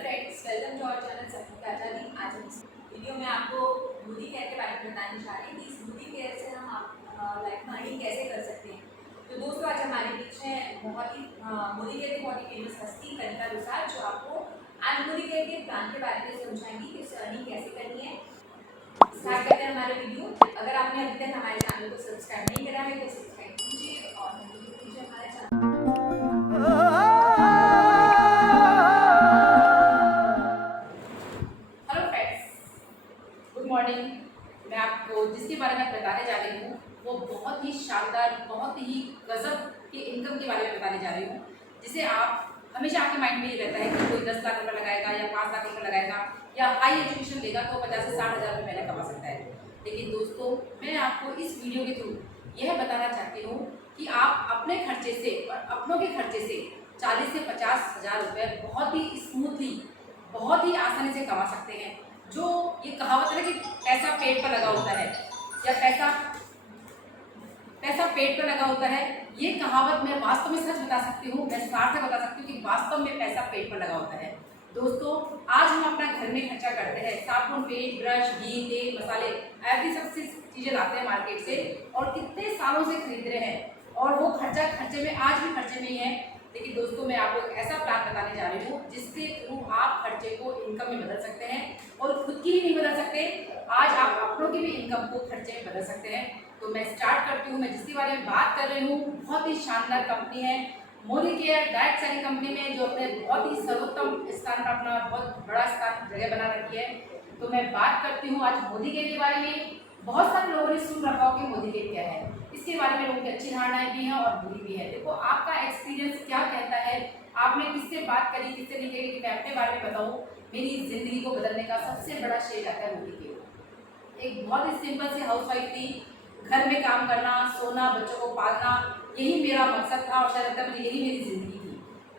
Friends, welcome to our channel सपनी आजादी। आज हम इस वीडियो में आपको मोदी केयर के बारे में बताने जा रहे हैं कि इस मोदी केयर से हम लाइफ में अर्निंग कैसे कर सकते हैं। तो दोस्तों, आज हमारे बीच में बहुत ही मोदी केयर की बहुत ही फेमस हस्ती कनिका रुसार, जो आपको आज मोदी केयर के प्लान के बारे में समझाएंगी कि उससे अर्निंग कैसे करनी है। स्टार्ट करते हैं हमारे वीडियो। अगर आपने अभी तक हमारे चैनल को सब्सक्राइब नहीं करा है तो सब्सक्राइब कीजिए और वीडियो कीजिए हमारे चैनल। मॉर्निंग। मैं आपको जिसके बारे में बताने जा रही हूँ वो बहुत ही शानदार, बहुत ही गजब के इनकम के बारे में बताने जा रही हूँ, जिसे आप हमेशा आपके माइंड में ये रहता है कि कोई 10 लाख रुपये लगाएगा या 5 लाख रुपये लगाएगा या हाई एजुकेशन लेगा तो 50 से 60 हज़ार रुपये महीने कमा सकता है। लेकिन दोस्तों, मैं आपको इस वीडियो के थ्रू यह बताना चाहती हूँ कि आप अपने खर्चे से और अपनों के खर्चे से 40 से 50 हज़ार रुपये बहुत ही स्मूथली, बहुत ही आसानी से कमा सकते हैं। जो ये कहावत है कि पैसा पेट पर लगा होता है या पैसा पेट पर लगा होता है, ये कहावत मैं वास्तव में सच बता सकती हूँ, मैं सार्थक बता सकती हूँ कि वास्तव में पैसा पेट पर लगा होता है। दोस्तों, आज हम अपना घर में खर्चा करते हैं, साबुन, पेस्ट, ब्रश, घी, तेल, मसाले, ऐसी सब चीज़ें लाते हैं मार्केट से और कितने सालों से खरीद रहे हैं और वो खर्चे में आज भी खर्चे में ही है। लेकिन दोस्तों, मैं आपको एक ऐसा प्लान बताने जा रही हूँ जिसके थ्रू आप खर्चे को इनकम में बदल सकते हैं और खुद की ही नहीं बदल सकते, आज आप अपनों की भी इनकम को खर्चे में बदल सकते हैं। तो मैं स्टार्ट करती हूँ। मैं जिसके बारे में बात कर रही हूँ बहुत ही शानदार कंपनी है Modi care, direct selling company में, जो अपने बहुत ही सर्वोत्तम स्थान पर अपना बहुत बड़ा स्थान जगह बना रखी है। तो मैं बात करती हूँ आज मोदी केयर के बारे में। बहुत सारे लोगों ने सुन रखा हो कि मोदी केयर क्या है, इसके बारे में लोगों की अच्छी धारणाएं भी हैं और बुरी भी है। देखो, आपका एक्सपीरियंस क्या कहता है, आपने किससे बात करी, किससे नहीं करी, कि मैं अपने बारे में बताऊँ। मेरी जिंदगी को बदलने का सबसे बड़ा श्रेय जाता है मोदी केयर। एक बहुत ही सिंपल से हाउसवाइफ थी, घर में काम करना, सोना, बच्चों को पालना, यही मेरा मकसद था और शायद मुझे यही मेरी जिंदगी थी।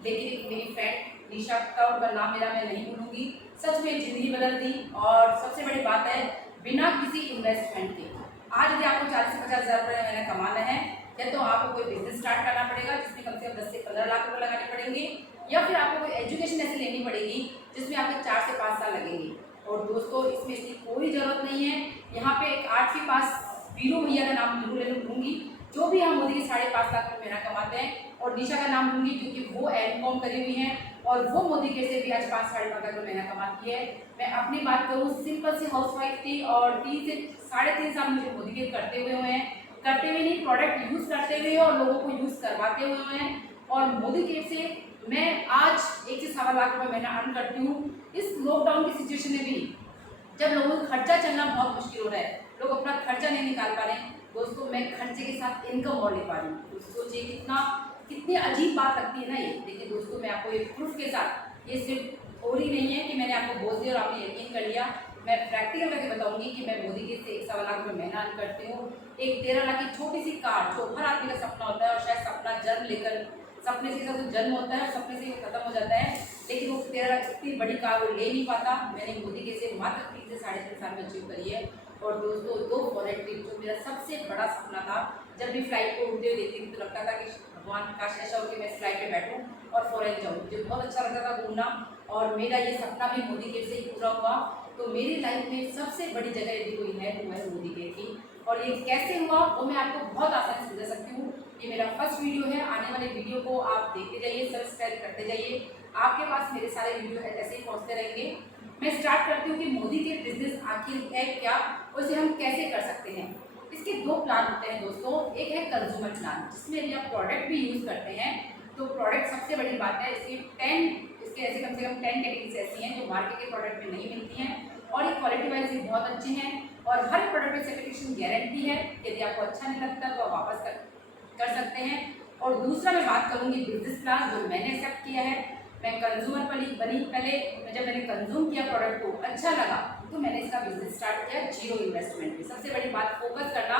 लेकिन एक मेरी फ्रेंड निशा कौर का नाम मेरा मैं नहीं भूलूंगी, सच में जिंदगी बदल दी। और सबसे बड़ी बात है, बिना किसी इन्वेस्टमेंट के आज यदि आपको 40 से 50 हज़ार रुपये महीने कमाना है, या तो आपको कोई बिजनेस स्टार्ट करना पड़ेगा जिसमें कम से कम 10 से 15 लाख रुपये लगाने पड़ेंगे, या फिर आपको कोई एजुकेशन ऐसी लेनी पड़ेगी जिसमें आपके 4 से 5 साल लगेंगे। और दोस्तों, इसमें इसकी कोई ज़रूरत नहीं है। यहाँ पे एक 8वीं पास वीरू भैया का नाम जरूर लूँगी, जो भी हम मोदी के 5.5 लाख रुपये महीना कमाते हैं, और निशा का नाम लूँगी क्योंकि वो एम.कॉम करी हुई हैं और वो मोदी के से भी आज 5-5.5 लाख रुपये महीना कमाती है। मैं अपनी बात करूँ, सिंपल सी हाउसवाइफ थी और 3 से 3.5 साल मुझे मोदी के करते हुए हैं, करते हुए नहीं, प्रोडक्ट यूज़ करते हुए और लोगों को यूज़ करवाते हुए हैं। और मोदी के से मैं आज 1 से 1.25 लाख रुपये महीना अर्न करती हूँ। इस लॉकडाउन की सिचुएशन में भी, जब लोगों को खर्चा चलना बहुत मुश्किल हो रहा है, लोग अपना खर्चा नहीं निकाल पा रहे हैं, दोस्तों मैं खर्चे के साथ इनकम और ले पा रही हूँ। तो सोचिए कितनी अजीब बात लगती है ना ये। देखिए दोस्तों, मैं आपको ये प्रूफ के साथ, ये सिर्फ थोड़ी नहीं है कि मैंने आपको बोल दिया और आपने यकीन कर लिया, मैं प्रैक्टिकल करके बताऊंगी कि मैं मोदी के से 1.25 लाख रुपये महीना अर्न करती हूँ। एक 13 लाख की छोटी सी कार, जो हर आदमी का सपना होता है और शायद सपना जन्म लेकर, सपने से तो जन्म होता है और सपने से खत्म हो जाता है, लेकिन वो 13 लाख इतनी बड़ी कार वो ले नहीं पाता। मैंने मोदी के से मात्र 3 से 3.5 साल में अचीव करी है। और दोस्तों, 2 फॉरेन ट्रिप, जो मेरा सबसे बड़ा सपना था, जब भी फ्लाइट को उड़ते हुए देखती थी तो लगता था कि भगवान काश ऐसा हो कि मैं फ्लाइट में बैठूं और फॉरेन जाऊं। मुझे बहुत अच्छा लगता था घूमना और मेरा ये सपना भी मोदी केयर से ही पूरा हुआ। तो मेरी लाइफ में सबसे बड़ी जगह यदि कोई है तो वह मोदी केयर की। और ये कैसे हुआ वो मैं आपको बहुत आसानी से समझा सकती हूँ। ये मेरा फर्स्ट वीडियो है, आने वाले वीडियो को आप देखते जाइए, सब्सक्राइब करते जाइए, आपके पास मेरे सारे वीडियो ऐसे ही पहुँचते रहेंगे। मैं स्टार्ट करती हूँ कि मोदी के बिजनेस आखिर है क्या, उसे हम कैसे कर सकते हैं। इसके 2 प्लान होते हैं दोस्तों। एक है कंज्यूमर प्लान, जिसमें यदि आप प्रोडक्ट भी यूज़ करते हैं तो प्रोडक्ट सबसे बड़ी बात है, इसके ऐसे कम से कम 10 कैटेगरीज ऐसी हैं जो मार्केट के प्रोडक्ट में नहीं मिलती हैं और ये क्वालिटी वाइज भी बहुत अच्छे हैं और हर प्रोडक्ट में सर्टिफिकेशन गारंटी है। यदि आपको अच्छा नहीं लगता तो आप वापस कर सकते हैं। और दूसरा मैं बात करूँगी बिजनेस प्लान, जो मैंने एक्सेप्ट किया है। मैं कंज्यूमर बनी पहले, जब मैंने कंज्यूम किया प्रोडक्ट को अच्छा लगा तो मैंने इसका बिजनेस स्टार्ट किया जीरो इन्वेस्टमेंट में। सबसे बड़ी बात फोकस करना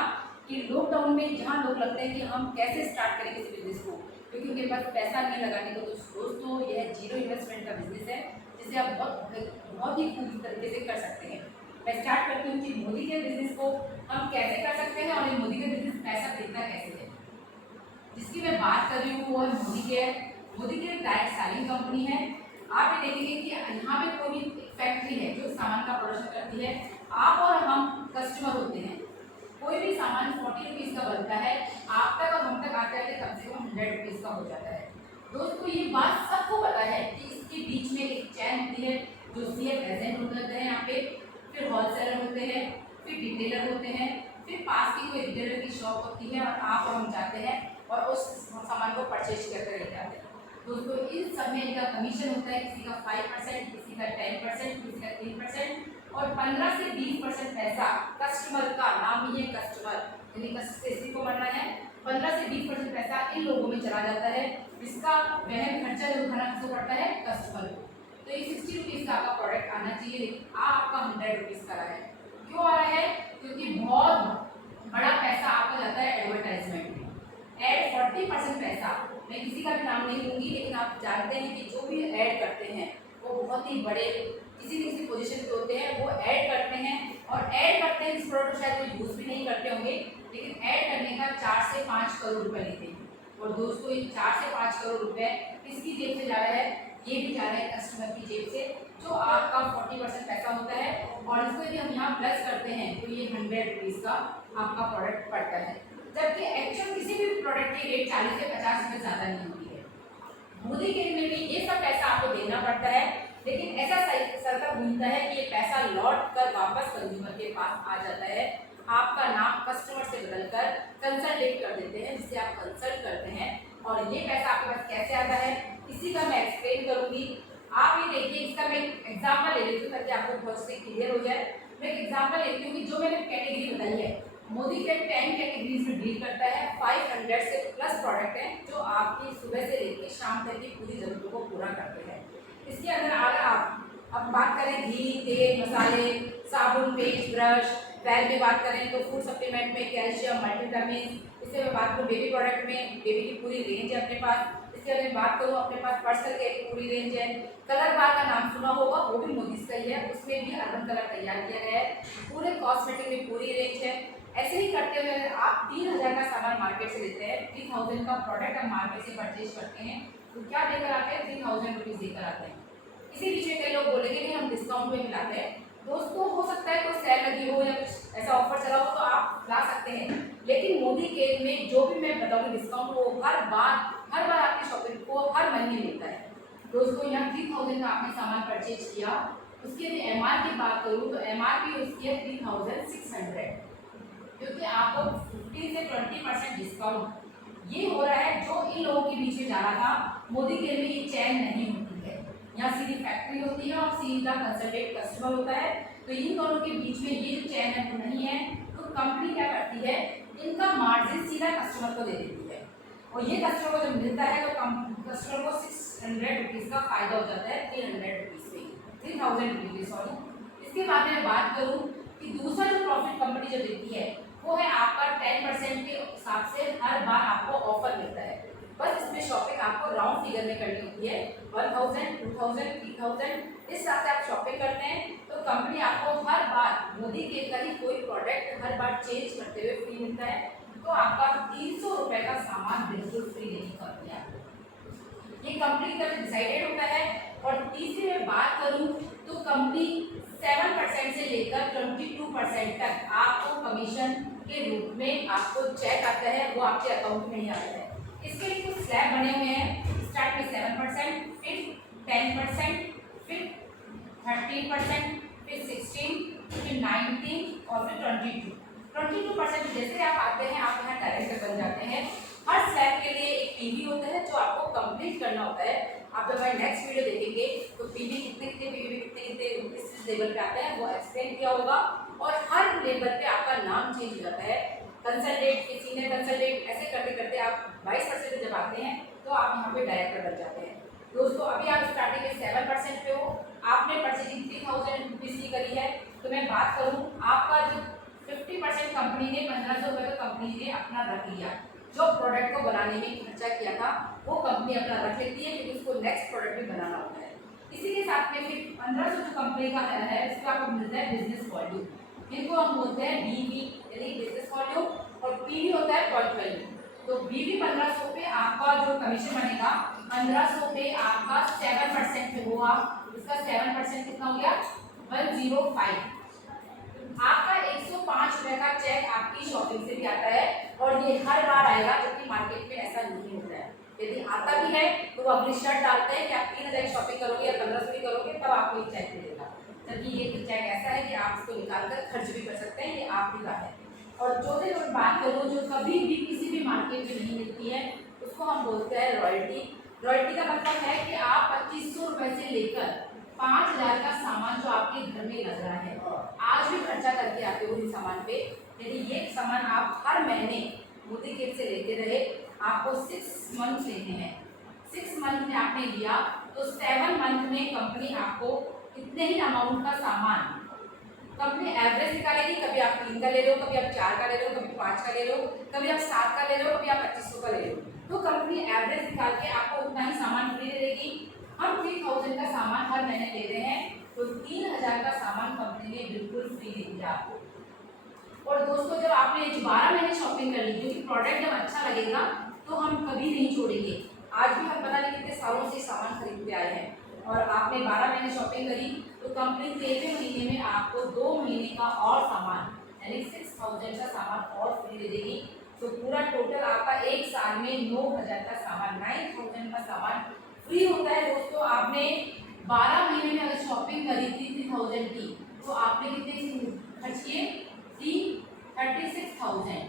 कि लॉकडाउन में जहाँ लोग लगते हैं कि हम कैसे स्टार्ट करें किसी बिजनेस को, क्योंकि उनके पास पैसा नहीं लगाने को। तो दोस्तों, यह जीरो इन्वेस्टमेंट का बिजनेस है जिसे आप बहुत ही खूब तरीके से कर सकते हैं। मैं स्टार्ट करती हूँ कि मोदी के बिजनेस को हम कैसे कर सकते हैं और ये मोदी के बिजनेस पैसा देता कैसे है। जिसकी मैं बात कर रही हूँ वो है Modi care. Modi care direct selling company है। आप ये देखेंगे कि यहाँ फैक्ट्री है जो सामान का प्रोडक्शन करती है, आप और हम कस्टमर होते हैं। कोई भी सामान 40 रुपीज़ का बनता है, आप तक और हम तक आते आते कम से कम 100 रुपीज़ का हो जाता है। दोस्तों ये बात सबको पता है कि इसके बीच में एक चैन होती है जो सीएफ एजेंट होते हैं यहाँ पे, फिर होलसेलर होते हैं, फिर रिटेलर होते हैं, फिर पास की कोई रिटेलर की शॉप होती है और आप और हम जाते हैं और उस सामान को परचेज करके ले जाते हैं। दोस्तों इन सब में इनका कमीशन होता है, किसी का 5%, किसी का 10%, किसी का 3% और 15 से 20% पैसा कस्टमर का, नाम ही है कस्टमर, यानी किसी को बनना है, 15 से 20% पैसा इन लोगों में चला जाता है, जिसका वहन खर्चा जो उठाना किसको पड़ता है, कस्टमर को। तो ये 60 रुपीज़ का आपका प्रोडक्ट आना चाहिए, लेकिन आपका 100 रुपीज़ का रहा है। क्यों आ रहा है? क्योंकि बहुत बड़ा पैसा आपका जाता है एडवर्टाइजमेंट में। एड 40% पैसा, मैं किसी का भी नाम नहीं लूँगी, लेकिन आप जानते हैं कि जो भी ऐड करते हैं वो बहुत ही बड़े किसी न किसी पोजीशन पे होते हैं, वो ऐड करते हैं और ऐड करते हैं, इस प्रोडक्ट को शायद वो यूज़ भी नहीं करते होंगे, लेकिन ऐड करने का 4 से 5 करोड़ रुपए लेते हैं। और दोस्तों ये 4 से 5 करोड़ रुपए किसकी जेब से जा रहा है? ये भी जा रहा है कस्टमर की जेब से, जो आपका 40% पैसा होता है। और इसको यदि हम यहाँ प्लस करते हैं तो ये 100 रुपीज़ का आपका प्रोडक्ट पड़ता है, जबकि एक्चुअल किसी भी प्रोडक्ट की रेट 40 से 50 रुपये ज़्यादा नहीं होती है। मोदी के में भी ये सब पैसा आपको देना पड़ता है, लेकिन ऐसा सर्कल घूमता है कि ये पैसा लौट कर वापस कंज्यूमर के पास आ जाता है। आपका नाम कस्टमर से बदलकर कंसल्टेंट कर देते हैं, जिससे आप कंसल्ट करते हैं, और ये पैसा आपके पास कैसे आता है इसी का मैं एक्सप्लेन करूँगी। आप ये देखिए, इसका मैं एग्जाम्पल ले लेती हूँ ताकि आपको बहुत से क्लियर हो जाए। मैं एक एग्जाम्पल लेती हूँ कि जो मैंने कैटेगरी बताई है, मोदी के 10 कैटेगरीज में डील करता है, 500 से प्लस प्रोडक्ट हैं जो आपकी सुबह से लेकर शाम तक की पूरी जरूरतों को पूरा करते हैं। इसके अंदर अगर आप अब बात करें घी, तेल, मसाले, साबुन, पेस्ट, ब्रश, वेल में बात करें तो फूड सप्लीमेंट में कैल्शियम, मल्टीविटामिन, इससे मैं बात करूँ बेबी प्रोडक्ट में, बेबी की पूरी रेंज है अपने पास। इसके अगर बात करूँ अपने पास पर्सनल केयर की पूरी रेंज है। कलर बार का नाम सुना होगा, वो भी मोदी का ही है, उसमें भी अर्बन कलर तैयार किया गया है। पूरे कॉस्मेटिक में पूरी रेंज है। ऐसे ही करते हुए आप 3000 का सामान मार्केट से लेते हैं, 3000 का प्रोडक्ट हम मार्केट से परचेज करते हैं, तो क्या लेकर आते हैं? 3000 रुपीज़ लेकर आते हैं। इसी बीच में कई लोग बोलेंगे कि हम डिस्काउंट में मिलाते हैं। दोस्तों हो सकता है कोई सेल लगी हो या कुछ ऐसा ऑफर चला हो तो आप ला सकते हैं, लेकिन मोदी केयर में जो भी मैं बताऊँगी डिस्काउंट वो हर बार आपकी शॉपिंग को हर महीने मिलता है। दोस्तों यहाँ 3000 का आपने सामान परचेज किया, उसके लिए MR की बात करूँ तो MRP उसकी है 3600, क्योंकि आपको 15 से 20% डिस्काउंट ये हो रहा है जो इन लोगों के बीच में जा रहा था। मोदी केयर में ये चैन नहीं होती है, यहाँ सीधी फैक्ट्री होती है और सीधा कंसल्टेंट कस्टमर होता है, तो इन दोनों के बीच में ये जो चैन है वो नहीं है। तो कंपनी क्या करती है, इनका मार्जिन सीधा कस्टमर को दे देती है, और ये कस्टमर को जब मिलता है तो कस्टमर को 600 रुपीज़ का फायदा हो जाता है 300 रुपीज़ में, 3000 रुपीज़ सॉरी। इसके बाद मैं बात करूँ कि दूसरा जो प्रॉफिट कंपनी जो देती है वो है आपका 10% के हिसाब से हर बार आपको ऑफर मिलता है। बस इसमें शॉपिंग आपको राउंड फिगर में करनी होती है, 1000, 2000, 3000 इस हिसाब से आप शॉपिंग करते हैं, तो कंपनी आपको हर बार मोदी के का ही कोई प्रोडक्ट हर बार चेंज करते हुए फ्री मिलता है, तो आपका 300 रुपये का सामान बिल्कुल फ्री नहीं करती है। ये कंपनी की तरफ डिसाइडेड होता है। और तीसरी मैं बात करूँ तो कंपनी 7% से लेकर 22% तक आपको कमीशन के रूप में आपको चेक आता है, वो आपके अकाउंट में ही आता है। इसके लिए कुछ स्लैब बने हुए हैं, स्टार्ट में 7%, फिर 10%, फिर 13%, फिर 16, फिर 19 और फिर 22% जैसे आप आते हैं आप यहाँ डायरेक्टर बन जाते हैं। हर स्लैब के लिए एक पीवी होता है जो आपको कंप्लीट करना होता है। आप जब हमारी नेक्स्ट वीडियो देखेंगे तो पीवी कितने किस लेवल पे आते हैं वो एक्सप्लेन किया होगा, और हर लेवल पे आपका नाम चेंज हो जाता है, कंसल्टेंट के सीनियर कंसल्टेंट, ऐसे करते करते आप 22% पे जब आते हैं तो आप यहाँ पे डायरेक्टर बन जाते हैं। दोस्तों अभी आप स्टार्टिंग में 7% पे हो, आपने परचेजिंग 3000 रुपीज़ की करी है, तो मैं बात करूँ आपका जो 50% कंपनी ने 1500 रुपये का कंपनी ने अपना रख लिया, जो प्रोडक्ट को बनाने में खर्चा किया था वो कंपनी अपना रख लेती है, क्योंकि उसको नेक्स्ट प्रोडक्ट भी बनाना होता है। इसी के साथ में फिर 1500 जो कंपनी का है उसको आपको मिलता है बिजनेस वॉल्यूम, जिनको हम बोलते हैं बीवी यानी बिजनेस वॉल्यूम, और पीवी होता है पोर्टफोलियो। तो बीवी 1500 पे आपका जो कमीशन बनेगा 1500 पे आपका 7% पे होगा, इसका 7% कितना हो गया 105। आपका 105 रुपए का चेक आपकी शॉपिंग से भी आता है और ये हर बार आएगा, जबकि मार्केट में ऐसा नहीं होता है। यदि आता भी है तो वो अगली शर्त डालते हैं कि आप 3000 की शॉपिंग करोगे या 1500 की करोगे तब आपको ये चेक मिलेगा। जबकि ये चेक ऐसा है कि आप इसको निकाल कर खर्च भी कर सकते हैं, ये आपकी बात है। और चौथे नंबर बात करूँ जो कभी भी किसी भी मार्केट में नहीं मिलती है, उसको हम बोलते हैं रॉयल्टी। रॉयल्टी का मतलब है कि आप 2500 रुपए से लेकर 5000 का सामान जो आपके घर में लग रहा है, आज भी खर्चा करके आते हो इस सामान पे। यदि ये सामान आप हर महीने मोदी किट से लेते रहे, आपको 6 मंथ लेने हैं, 6 मंथ में आपने लिया तो 7 मंथ में कंपनी आपको इतने ही अमाउंट का सामान, कंपनी एवरेज निकालेगी। कभी आप 3 का ले रहे हो, कभी आप 4 का ले रहे हो, कभी 5 का ले रहे हो, कभी आप 7 का ले रहे हो, कभी आप 2500 का ले रहे हो, तो कंपनी एवरेज निकाल के आपको उतना ही सामान फ्री दे देगी। हम 3000 का सामान हर महीने ले रहे हैं तो 3000 का सामान कंपनी ने बिल्कुल फ्री दे दिया आपको। और दोस्तों जब आपने 12 महीने शॉपिंग कर ली, क्योंकि प्रोडक्ट जब अच्छा लगेगा तो हम कभी नहीं छोड़ेंगे। आज भी हम पता नहीं कितने सालों से सामान खरीदते आए हैं और आपने 12 महीने शॉपिंग करी तो कंपनी 13वें महीने में आपको 2 महीने का और सामान यानी 6000 का सामान और फ्री दे देगी। तो पूरा टोटल आपका एक साल में 9000 का सामान, 9000 का सामान फ्री होता है। दोस्तों आपने 12 महीने में अगर शॉपिंग करी थी 3000 की तो आपने कितने खर्च किए? 36,000।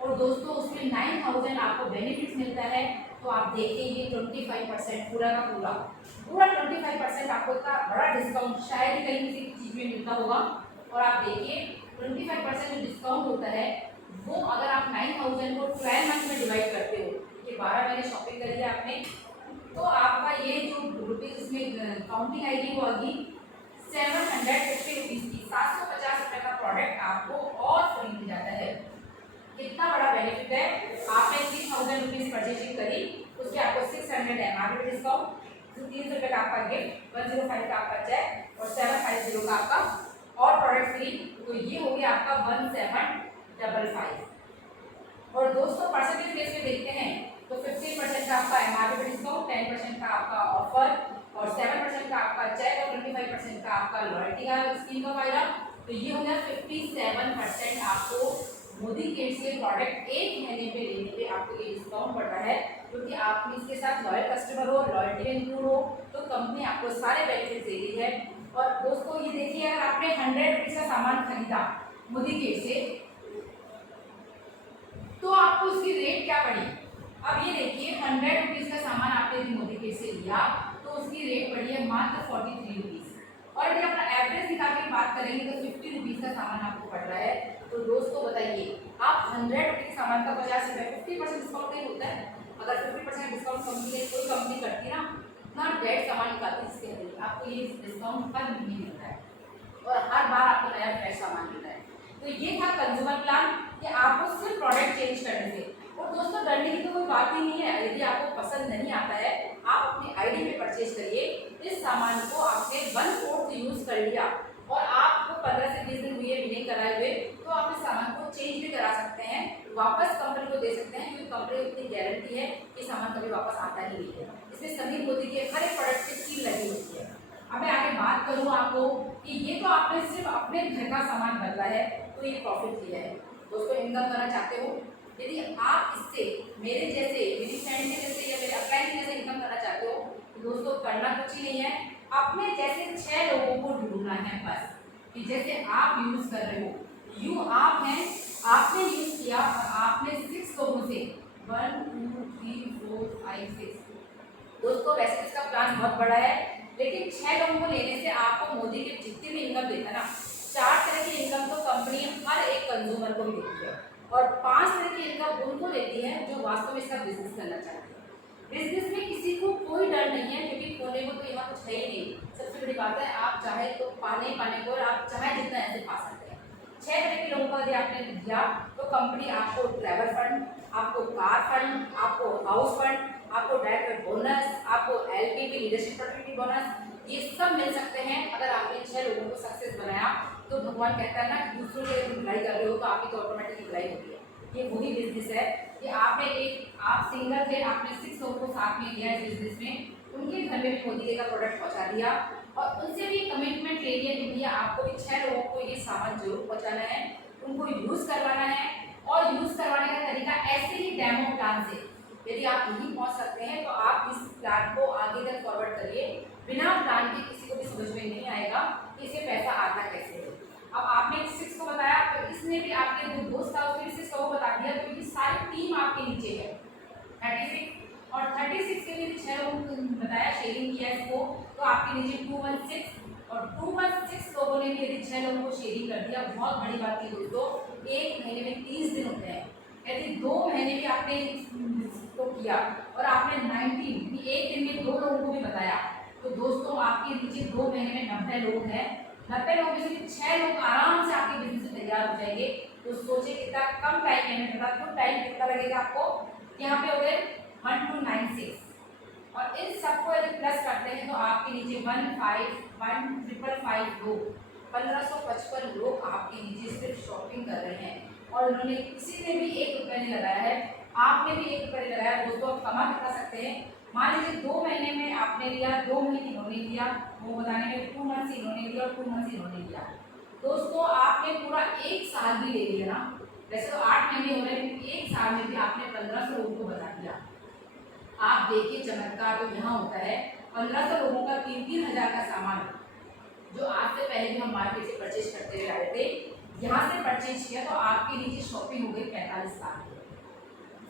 और दोस्तों उसमें 9000 आपको बेनिफिट मिलता है। तो आप देखेंगे 25% पूरा का पूरा 25% आपको इतना बड़ा डिस्काउंट शायद ही कहीं किसी चीज़ में मिलता होगा। और आप देखिए 25% जो डिस्काउंट होता है वो अगर आप 9000 को 12 मंथ में डिवाइड करते हो कि 12 महीने शॉपिंग करी है आपने, तो आपका ये जो रुपीज़ इसमें काउंटिंग आएगी वो आएगी 750 रुपीज़ की। 750 रुपये का प्रोडक्ट आपको और फ्री मिल जाता है। कितना बड़ा बेनिफिट है। आपने 3000 रुपीज़ परचेजिंग करी, उसके आपको 600 एमआरपी डिस्काउंट, 300 रुपये का आपका गिफ्ट, 105 का आपका चेक और 750 का आपका और प्रोडक्ट फ्री। तो ये हो गया आपका 1755। और दोस्तों परसेंटेज बेस पे देखते हैं तो 15% का आपका एमआरपी डिस्काउंट, 10% का आपका ऑफर और 7% का आपका चेक और 25% का आपका लॉयल्टी का स्कीम का फायदा। तो ये हो गया 57% आपको मोदी किट से प्रोडक्ट एक महीने पे लेने पे आपको ये डिस्काउंट पड़ रहा है। क्योंकि आप इसके साथ लॉयल कस्टमर हो, लॉयल्टी में इंक्लूड हो, तो कंपनी आपको सारे बेनिफिट दे रही है। और दोस्तों ये देखिए अगर आपने 100 रुपीज़ का सामान खरीदा मोदी किट से तो आपको उसकी रेट क्या पड़ी। अब ये देखिए 100 रुपीज़ का सामान आपने यदि मोदी किट से लिया तो उसकी रेट पड़ी है मात्र 43 रुपीज़। और यदि अपना एवरेज निकाल के बात करेंगे तो 50 रुपीज़ का सामान आपको पड़ रहा है। तो दोस्तों बताइए आप 100 रुपीज़ के सामान का 50 रुपये 50% डिस्काउंट नहीं होता है। अगर 50% डिस्काउंट कंपनी कोई कंपनी करती ना ना डेट सामान निकालती इसके अंदर आपको ये डिस्काउंट हर महीने मिलता है और हर बार आपको नया फ्रेश सामान मिलता है। तो ये था कंज्यूमर प्लान कि आपको सिर्फ प्रोडक्ट चेंज करने से। और दोस्तों डरने की तो कोई बात ही नहीं है। यदि आपको पसंद नहीं आता है आप अपनी आईडी पे परचेज करिए। इस सामान को आपने 1/4 यूज़ कर लिया और आपको 15 से 20 दिन हुए भी नहीं कराए हुए तो आप इस सामान को चेंज भी करा सकते हैं, वापस कंपनी को दे सकते हैं, क्योंकि कंपनी की इतनी गारंटी है कि सामान कभी वापस आता ही नहीं है। इसमें सभी मोदी के हर एक प्रोडक्ट की सील लगी होती है। अब मैं आगे बात करूँ आपको कि ये तो आपने सिर्फ अपने घर का सामान बदला है तो ये प्रॉफिट लिया है। दोस्तों इनकम करना चाहते हो, यदि आप इससे मेरे जैसे मेरी फ्रेंड के जैसे या मेरे अपलाइन के जैसे इनकम करना चाहते हो तो दोस्तों करना कुछ ही नहीं है, अपने जैसे 6 लोगों को ढूंढना है बस कि जैसे आप यूज़ कर रहे हो आप हैं, आपने यूज़ किया और आपने 6 लोगों से 1 2 3 4 5 6। दोस्तों वैसे इसका प्लान बहुत बड़ा है लेकिन 6 लोगों को लेने से आपको मोदी के जितनी भी इनकम देता है ना, 4 तरह की इनकम तो कंपनी हर एक कंज्यूमर को भी देती है और 5 तरह की इनकम उनको देती है जो वास्तव में इसका बिजनेस करना चाहते हैं। बिजनेस में किसी को कोई डर नहीं है क्योंकि खोने को तो यहाँ कुछ है ही नहीं। सबसे बड़ी बात है आप चाहे तो पाने को और आप चाहे जितना ऐसे पा सकते हैं। 6 तरह के लोगों को यदि आपने दिया तो कंपनी आपको ट्रैवल फंड, आपको कार फंड, आपको हाउस फंड, आपको डायरेक्टर बोनस, आपको एलपीपी लीडरशिप प्रोटेक्टिव बोनस, ये सब मिल सकते हैं। अगर आपने 6 लोगों को सक्सेस बनाया तो भगवान कहता है ना दूसरों के भलाई कर रहे हो तो आपकी तो ऑटोमेटिकली भलाई होती है। ये वही बिजनेस है कि आप सिंगल थे, आपने 6 लोगों को साथ में लिया इस बिजनेस में, उनके घर में भी मोदी का प्रोडक्ट पहुंचा दिया और उनसे भी कमिटमेंट ले लिया कि भैया आपको भी 6 लोगों को ये सामान जरूर पहुंचाना है, उनको यूज़ करवाना है। और यूज़ करवाने का तरीका ऐसे ही डेमो प्लान से, यदि आप नहीं पहुंच सकते हैं तो आप इस प्लान को आगे तक फॉरवर्ड करिए। बिना प्लान के किसी को भी समझ में नहीं आएगा कि इसे पैसा आता कैसे है। अब आपने 6 को बताया तो इसने भी आपके जो दोस्त था उसने भी 6 को बता दिया, तो ये सारी टीम आपके नीचे है 36। और 36 के लिए 6 लोगों को बताया, शेयरिंग किया इसको, तो आपके नीचे 216। और 216 लोगों ने भी यदि 6 लोगों को शेयरिंग कर दिया, बहुत बड़ी बात थी दोस्तों। एक महीने में 30 दिन होते हैं, यदि 2 महीने भी आपने इसको किया और आपने 19 एक दिन में 2 लोगों को भी बताया, तो दोस्तों आपके नीचे 2 महीने में 90 लोग हैं। 90 लोग में से 6 लोग आराम से आपके बिजनेस में तैयार हो जाएंगे। तो सोचिए कितना कम टाइम में, मतलब कुछ टाइम कितना लगेगा आपको। यहाँ पे हो गए 1296 और इन सबको यदि प्लस करते हैं तो आपके नीचे 1555 लोग, 1555 लोग आपके नीचे सिर्फ शॉपिंग कर रहे हैं। और उन्होंने, किसी ने भी 1 रुपया नहीं लगाया है, आपने भी 1 रुपया नहीं लगाया। दोस्तों आप कमा कितना सकते हैं, मान लीजिए 2 महीने में आपने लिया, 2 महीने इन्होंने लिया, वो बताने में 2 मंथ्स इन्होंने लिया और 2 मंथ्स इन्होंने लिया। दोस्तों आपने पूरा 1 साल भी ले लिया ना, वैसे तो 8 महीने हो रहे हैं, 1 साल में भी आपने 1500 लोगों को बता दिया। आप देखिए चमत्कार तो यहाँ होता है। 1500 लोगों का 3-3 हज़ार का सामान, जो आज से पहले भी हम मार्केट से परचेज करते हुए आए थे, यहाँ से परचेज किया तो आपके नीचे शॉपिंग हो गई 45 लाख,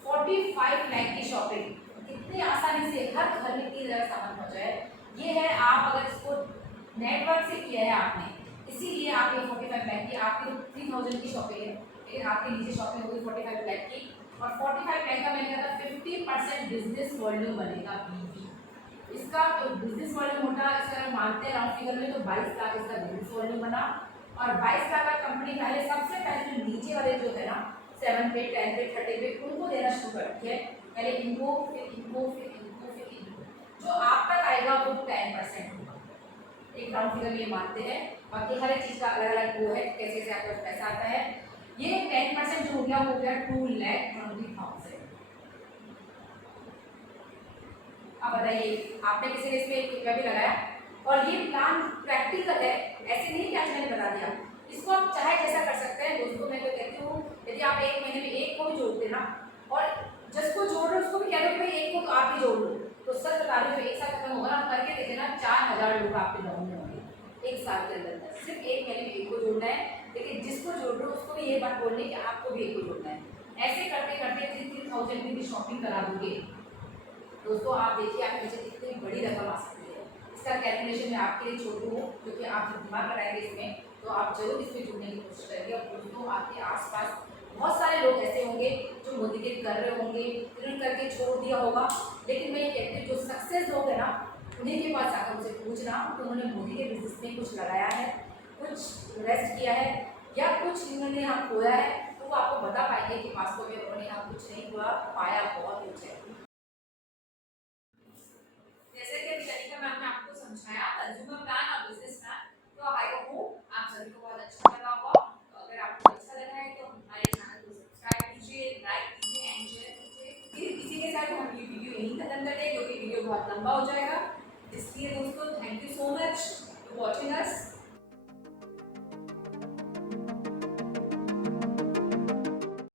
45 लाख की शॉपिंग। कितनी आसानी से हर घर में 3 हज़ार सामान पहुँचा है। ये है, आप अगर इसको नेटवर्क से किया है आपने, इसीलिए आप ये 45 लाख की, आपकी 3000 की शॉपिंग है, लेकिन आपके नीचे शॉपिंग हो गई 45 लाख की। और 45 लाख का मैंने कहा था 50% बिजनेस वॉल्यूम बनेगा बीवी। इसका जो बिजनेस वॉल्यूम होता है, इसका मानते हैं राउंड फिगर में, तो 22 लाख इसका बिजनेस वॉल्यूम बना। और 22 लाख का कंपनी पहले, सबसे पहले जो नीचे वाले जो है ना 7 पे 10 पे 30 पे, उनको देना शुरू करती है। पहले इनको, फिर इनको, फिर इनको, फिर इनको, जो आप तक आएगा वो 10% होगा। एक राउंड फिगर ये मानते हैं। बाकी हर एक चीज़ का अलग अलग वो है, कैसे कैसे आपका पैसा आता है। ये 10% जो हो गया वो हो गया 2,20,000। अब बताइए, आपने किसी ने इसमें 1 रुपया भी लगाया। और ये प्लान प्रैक्टिकल है, ऐसे नहीं कि आज मैंने बता दिया। इसको आप चाहे जैसा कर सकते हैं। दोस्तों मैं तो कहती हूँ, यदि आप 1 महीने में 1 को भी जोड़ते ना, और जिसको जोड़ रहे हो उसको भी कह दो कि भाई 1 को तो आप ही जोड़ लो, तो सच बता रही हूँ 1 साल खत्म होगा ना, करके देखे ना 4000 लोग आपके गाँव में होंगे 1 साल के अंदर। सिर्फ 1 महीने में 1 को जोड़ना है, लेकिन जिसको जोड़ रहे हो उसको भी ये बात बोलनी कि आपको भी 1 को जोड़ना है। ऐसे करते करते 3,000 की भी शॉपिंग करा दोगे। दोस्तों आप देखिए आपके नीचे कितनी बड़ी रकम आ सकती है। इसका कैलकुलेशन मैं आपके लिए छोड़ू हूँ, क्योंकि आप जब दिमाग लगाएंगे इसमें तो आप जरूर इसमें जुड़ने की कोशिश करेंगे। और दोस्तों आपके आसपास बहुत सारे लोग ऐसे होंगे जो मोटिवेट कर रहे होंगे, ऋण करके छोड़ दिया होगा, लेकिन मैं ये कहती हूँ जो सक्सेस लोग हैं ना, उन्हीं के पास आकर उनसे पूछना कि उन्होंने मोदी के बिजनेस में कुछ लगाया है, कुछ इन्वेस्ट किया है, या कुछ इन्होंने यहाँ खोया है, तो वो आपको बता पाएंगे कि वास्तव में उन्होंने यहाँ कुछ नहीं खोया, पाया बहुत कुछ है। जैसे कि अभी तरीका मैंने आपको समझाया कंज्यूमर प्लान और बिजनेस प्लान, तो आई होप आप सभी को बहुत अच्छा लगा होगा। तो अगर आपको अच्छा लगा है तो हमारे चैनल को सब्सक्राइब कीजिए, लाइक कीजिए एंड शेयर कीजिए। इसी के साथ हम ये वीडियो यहीं खत्म करते हैं, क्योंकि वीडियो बहुत लंबा हो जाएगा। इसलिए दोस्तों thank you so much for watching us.